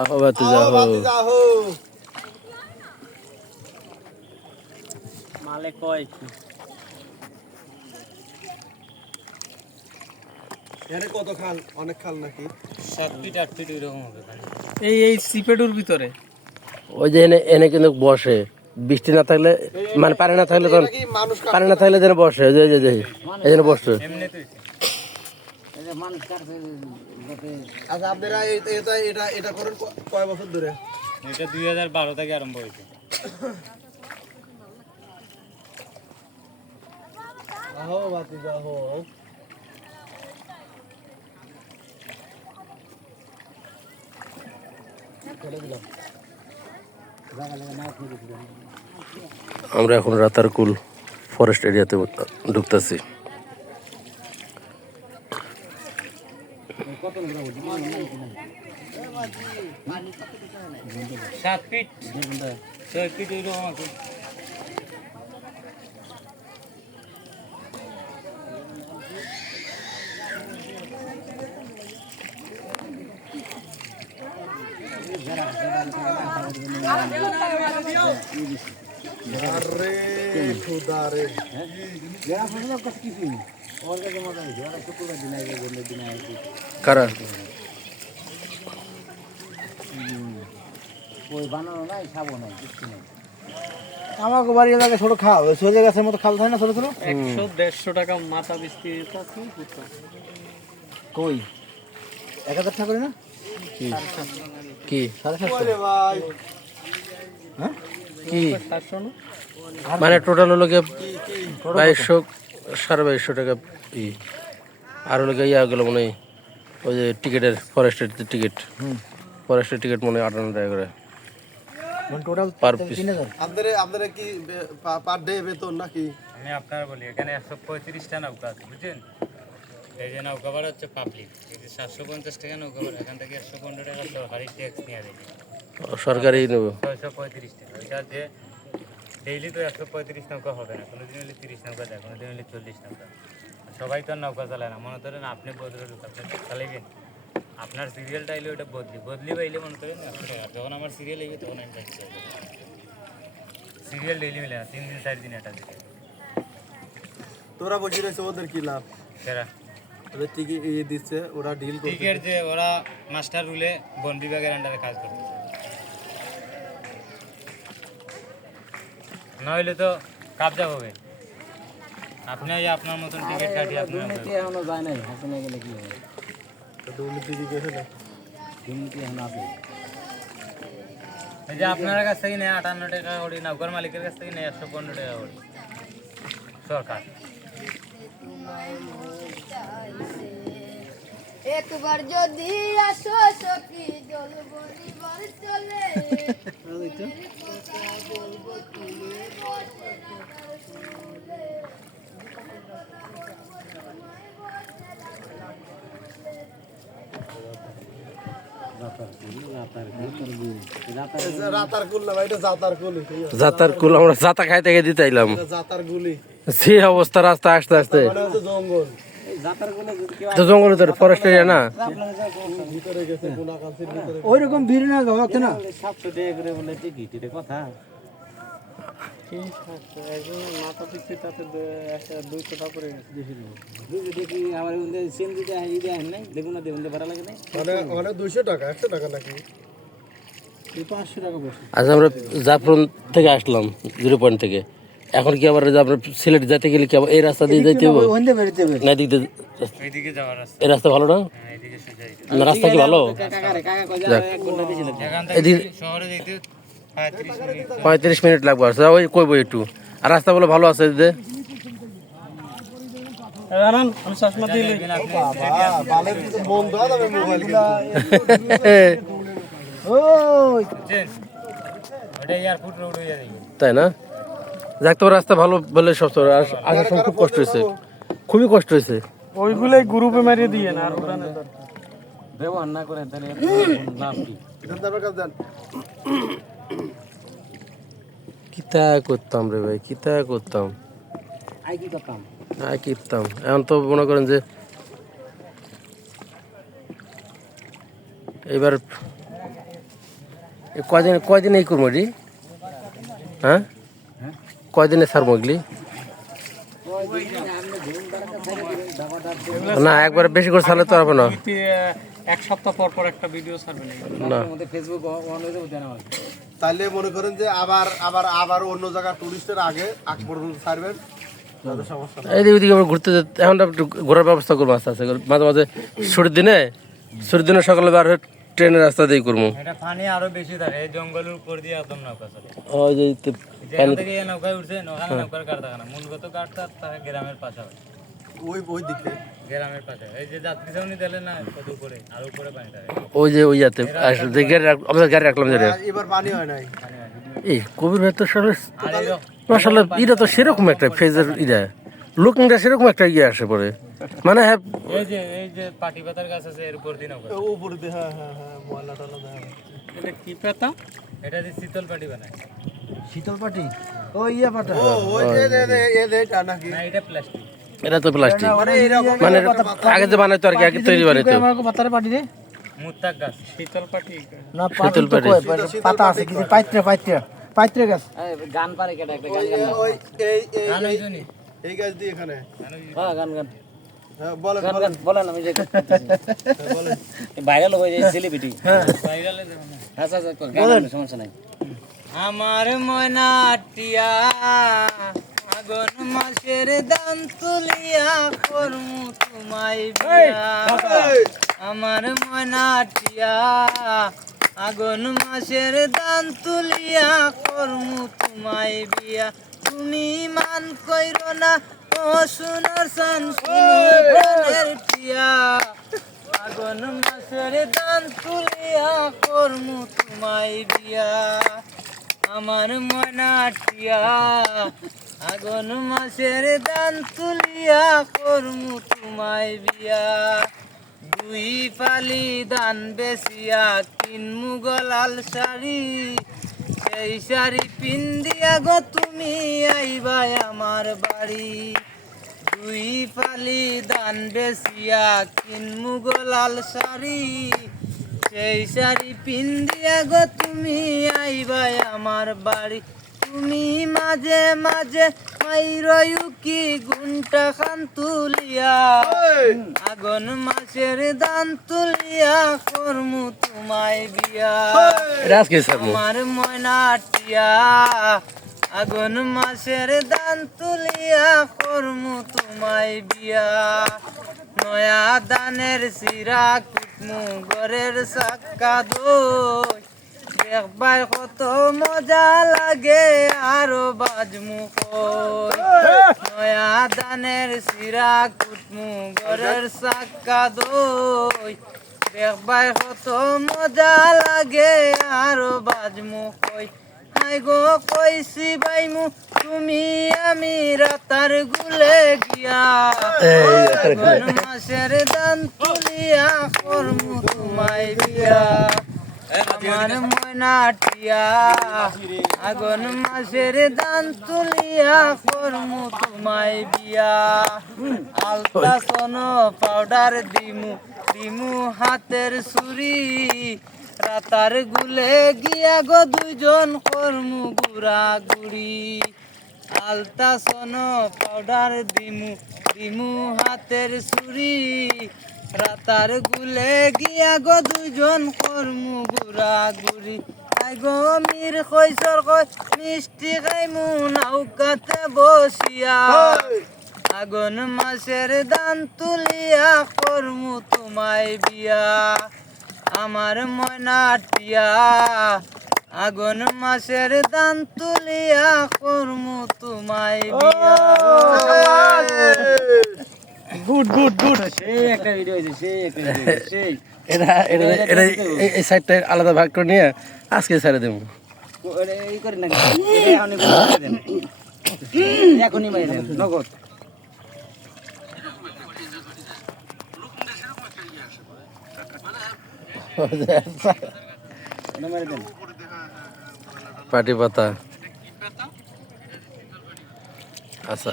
আহো বাতি যাহো মালে কয় কি এখানে কত খাল? অনেক খাল নাকি? 7 ফিট 8 ফিট এরকম হবে পানি। এই সিপেডুর ভিতরে ওই যে এনে এনে কিন্তু বসে বৃষ্টি না থাকলে মানে পানি না থাকলে তখন এটা কি মানুষ পানি না থাকলে যেন বসে ওই যে এই জন্য বসছে এমনি তো এই যে মানুষ কাটছে যাতে আচ্ছা আপনারা এটা এটা এটা করেন কয় বছর ধরে? এটা 2012 থেকে আরম্ভ হয়েছে। আহো বাতি যাহো আমরা এখন রাতারকুল ফরেস্ট এরিয়াতে ঢুকতেছি। সাত ফিট 6 ফিট এরকম আছে। আরে খুদা রে কারা আমাকে বাড়ি এলাকায় ছোট খাল সোজা গাছের মতো খাল থাকে না ছোট ছোট 100-150 টাকা মাথা বিস্তিরিত আছে কই 1000 টাকা করে না কি 750 ভাই হ্যাঁ কি 700 না মানে টোটাল হলো গিয়ে 2200 টাকা ই আর হলো গিয়ে ইয়া গেলো মনে হয় ওই যে টিকিটের ফরেস্টের টিকিট ফরেস্টের টিকিট মনে হয় 58 টাকা করে টোটাল পার পিস। 3000 আপনারা কি পার ডে বেতন নাকি? আমি আপনার বলি এখানে 135টা নৌকা আছে বুঝছেন। এই যে নৌকা ভাড়া হচ্ছে পাবলিক, এই যে 750 টাকা নৌকা ভাড়া, এখান থেকে 115 টাকা সরকারি ট্যাক্স নিয়ে দেবে, সরকারি নেব 635 টাকা। ওইটা যে ডেইলি তো 135 নৌকা হবে না, কোনোদিন হলে 30 নৌকা যায়, কোনোদিন হলে 40 নৌকা। সবাই তো আর নৌকা চালায় না, মনে করেন আপনি বদলে চালাইবেন, আপনার সিরিয়ালটা এলে ওটা বদলি পাইলে মনে করেন 100 টাকা। যখন আমার সিরিয়াল আইবে তখন আমি ট্যাক্স চাইব। সিরিয়াল ডেইলি মিলে না, 3 দিন 4 দিন এটা দিবে তোরা বসে রয়েছে ওদের কি লাভ? সেরা ওদের টিকিট দিচ্ছে ওরা ডিল করছে টিকেট যে ওরা মাস্টার রুলে বন বিভাগের আন্ডারে কাজ করবে, নইলে তো কাবজা হবে। আপনি আপনার মতন টিকিট কাটিয়ে আপনার এখনো যায় নাই হাসিনা গেলে কি হবে দুর্নীতি দিকে না দুর্নীতি এখন আছে এই যে আপনার কাছ থেকে নেয় 58 টাকা করে, নৌকার মালিকের কাছ থেকে নেয় 115 টাকা করে সরকার। একবার যদি আসো সখী জল বলিবার চলে বলবো তুমি বসে রাখার শুলে রাতার কুল না ভাই, এটা জাতার কুল। যাতার কুল আমরা যাতা খাইতে গিয়ে দিতে আইলাম এটা জাতার গুলি যে অবস্থা রাস্তা আসতে আসতে মানে হচ্ছে জঙ্গল তো জঙ্গলের ভিতরে ফরেস্ট এরিয়া না ভিতরে গেছে কোনাকান্সির ভিতরে ওইরকম ভিড় না হচ্ছে না 700 টাকা করে বলে টিকিট এটা কথা মাথা পিছু তাতে 200 টাকা করে বেশি দেখি আমার সেন্দি দেয় ই দেয় নাই দেখুন না দেখুন ভাড়া লাগে না মানে মানে 200 টাকা 100 টাকা নাকি 500 টাকা বেশি। আচ্ছা আমরা জাফরন থেকে আসলাম 0 পয়েন্ট থেকে, এখন কি আবার আমরা সিলেট যেতে গেলে কি আবার এই রাস্তা দিয়ে যাইতে হবে ওইন্দে বেরিয়ে যাবে না দিক দিয়ে এইদিকে যাওয়ার রাস্তা, এই রাস্তা ভালো না এইদিকে সোজাই না রাস্তা কি ভালো কাকা কই যাবে 1 ঘন্টা দিছিল এখান এদিকে থেকে শহরে যেতে 35 মিনিট 35 মিনিট লাগবে আচ্ছা ওই কইবো একটু আর রাস্তা বলে ভালো আছে দিতে আরাম আমি চশমা দিয়ে লই বালের মন দেওয়া যাবে মোবাইল ওই বুঝছেন, ওটা এয়ারপোর্ট রোড হয়ে যাবে। তাই না যাক তো রাস্তা ভালো বলে সব তো আসার সময় খুব কষ্ট হয়েছে, খুবই কষ্ট হয়েছে। ওইগুলাই গ্রুপে মারিয়ে দিয়ে না আর উড়ানে ব্যবহার না করে তাহলে লাভ কি এখান থেকে কাজ দেন কিতা করতাম রে ভাই কিতা করতাম আই কি করতাম আর কিনতাম এখন তো মনে করেন যে এবার কয়দিন এই করবো রি? হ্যাঁ, কয়দিনে ছাড়বো এগুলি? না একবার বেশি করে ছাড়লে তো হবে না। এক সপ্তাহ পর পর একটা ভিডিও ছাড়বেন না ফেসবুক অন হয়ে যাবে দেন আমার তাইলে মনে করেন যে আবার অন্য জায়গা টুরিস্টের আগ পর্যন্ত ছাড়বেন, তাহলে সমস্যা নেই। এইদিকে ওইদিকে আমরা ঘুরতে যেতে এখন একটু ঘোরার ব্যবস্থা করবো আস্তে আস্তে করে। মাঝে মাঝে ছুটির দিনে সকালে বার হয়ে ট্রেনের রাস্তা দিয়ে করবো। এটা পানি আরো বেশি থাকে, এই জঙ্গলের উপর দিয়ে একদম নৌকা চলে। ওই যে যেখান থেকে এই নৌকায় উঠছে ওখানে নৌকার গাড় থাকে না, মূলগত গাড়টা থাকে গ্রামের পাশাপাশি, ওই দিকে গ্রামের পাশে। এই যে যাত্রী ছাউনি দিলে না কত উপরে, আর উপরে পানি থাকে। ওই যে ওই যাতে আমাদের গাড়ি রাখলাম যে এবার পানি হয় নাই। এই কবির ভাই তো সব আর এই মাশাআল্লাহ এটা তো সেরকম একটা ফেজের ইটা লুকিংটা সেরকম একটা ইয়ে আসে পরে মানে হ্যাঁ। এই যে পাটি পাতার গাছ আছে এর উপর দিয়ে নৌকা, উপর দিয়ে হ্যাঁ ময়লা টলা দেয়। এটা কি পাতা এটা দিয়ে শীতল পাটি বানায়। শীতল পাটি, ও ইয়া পাটা, ও ওই যে এটা নাকি? না এটা প্লাস্টিক। এটা তো প্লাস্টিক মানে এরকম মানে আগে যে বানাইতো আর কি, আগে তৈরি বানাইতো। পাতার পাটি রে মুত্তাক গাছ। শীতল পাটি না, শীতল পাটি পাতা আছে কিছু, পাইত্রে গাছ। গান পারে কেটে একটা গান গান ওই গান হইতো নি? এই গাছ দিয়ে এখানে হ্যাঁ গান গান হ্যাঁ বলেন গান গান বলেন আমি যে ভাইরাল হয়ে যায় সেলিব্রিটি ভাইরালে দেব না। আচ্ছা আচ্ছা গান সমস্যা নাই আমার ময়না টিয়া আগুন মাসের দাম তুলিয়া করমু তোমায় বিয়া। আমার ময়না টিয়া আগুন মাসের দাম তুলিয়া করমু তোমায় বিয়া। তুমি মান কইরো না ও সোনার সান সোনার টিয়া, আগুন মাসের দাম তুলিয়া করমু তোমায় বিয়া। আমার ময়না টিয়া আগুন মাসের দান তুলিয়া করমু তোমায় বিয়া। দুই পালি দান বেশিয়া কিনমু গলাল শাড়ি, সেই শাড়ি পিন্দিয়া গো তুমি আইবাই আমার বাড়ি। দুই পালি দান বেশিয়া কিনমু গলাল শাড়ি, সেই শাড়ি পিন্দিয়া গো তুমি আইবাই আমার বাড়ি। তুমি মাঝে মাঝে মাইরয়ু কি গুনটা খান তুলিয়া, আগুন মাসের দান তুলিয়া করমু তোমায় বিয়া। আমার ময়না টিয়া আগুন মাসের দান তুলিয়া করমু তোমায় বিয়া। নয়া দানের সিরা কুটমু ঘরের সাক্কা দই, দেখবাই কত মজা লাগে আরো বাজমু কই। নয়া দানের সিরা কুটমু ঘরের সাক্কা দই, দেখবাই কত মজা লাগে আরো বাজমু কই। হাই গো কইছি বাইমু তুমি আমি রাতার গুলে গিয়া, আগুন মাসের দান তুলিয়া করমু তোমায় বিয়া। আমার ময়না টিয়া আগুন মাসের দান তুলিয়া করমু তোমায় বিয়া। আলতা সোনো পাউডার দিমু হাতের সুরি, রাতার গুলে গিয়া গো দুইজন করমু গুড়া গুড়ি। আলতা সোনো পাউডার দিমু হাতের সুরি, রাতার গুলে গিয়া গো দুইজন করমু গুড়া গুড়ি। আই গো মির কইসর কই মিষ্টি খাইমু নৌকাতে বসিয়া, আগুন মাসের দান তুলিয়া করমু তোমায় বিয়া। আমার ময়না টিয়া আগুন মাসের দান তুলিয়া করমু তোমায় বিয়া। গুড গুড গুড সেই একটা ভিডিও হইছে সেই একটা ভিডিও সেই এটা এই সাইডটা আলাদা ভাগ করে নিয়ে আজকে ছেড়ে দেবো। এই করেন না এটা অনেক করে দেন এখনই মাই দেন নগদ মেরে দেন পাটি পাতা আচ্ছা।